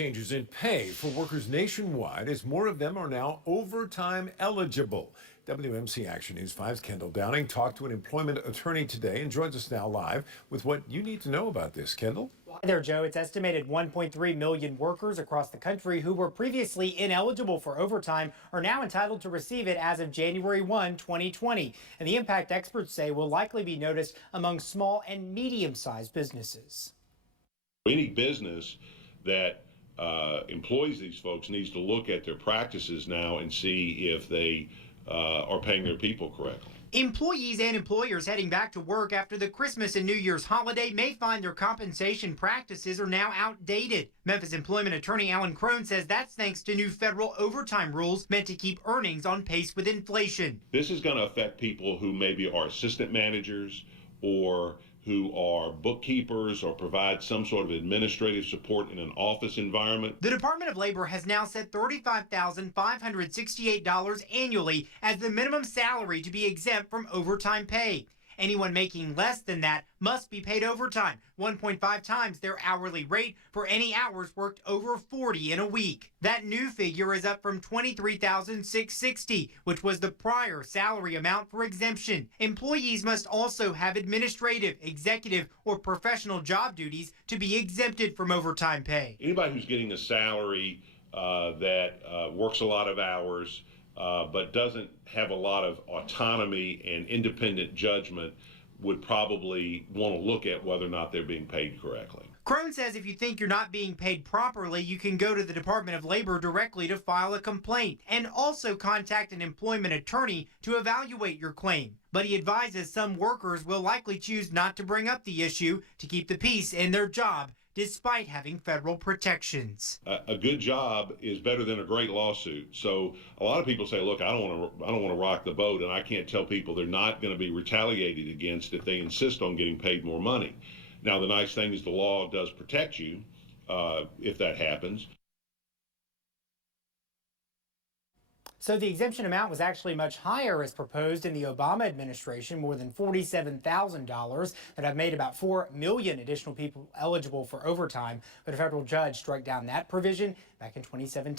changes in pay for workers nationwide as more of them are now overtime eligible. WMC Action News 5's Kendall Downing talked to an employment attorney today and joins us now live with what you need to know about this. Kendall? Hi there, Joe. It's estimated 1.3 million workers across the country who were previously ineligible for overtime are now entitled to receive it as of January 1, 2020. And the impact experts say will likely be noticed among small and medium-sized businesses. Any business that employs these folks needs to look at their practices now and see if they are paying their people correctly. Employees and employers heading back to work after the Christmas and New Year's holiday may find their compensation practices are now outdated. Memphis employment attorney Alan Crone says that's thanks to new federal overtime rules meant to keep earnings on pace with inflation. This is going to affect people who maybe are assistant managers or who are bookkeepers or provide some sort of administrative support in an office environment. The Department of Labor has now set $35,568 annually as the minimum salary to be exempt from overtime pay. Anyone making less than that must be paid overtime, 1.5 times their hourly rate for any hours worked over 40 in a week. That new figure is up from $23,660, which was the prior salary amount for exemption. Employees must also have administrative, executive, or professional job duties to be exempted from overtime pay. Anybody who's getting a salary that works a lot of hours but doesn't have a lot of autonomy and independent judgment would probably want to look at whether or not they're being paid correctly. Crone says if you think you're not being paid properly, you can go to the Department of Labor directly to file a complaint and also contact an employment attorney to evaluate your claim. But he advises some workers will likely choose not to bring up the issue to keep the peace in their job, despite having federal protections. A good job is better than a great lawsuit. So a lot of people say, look, I don't want to rock the boat, and I can't tell people they're not going to be retaliated against if they insist on getting paid more money. Now, the nice thing is the law does protect you if that happens. So the exemption amount was actually much higher as proposed in the Obama administration, more than $47,000 that have made about 4 million additional people eligible for overtime. But a federal judge struck down that provision back in 2017.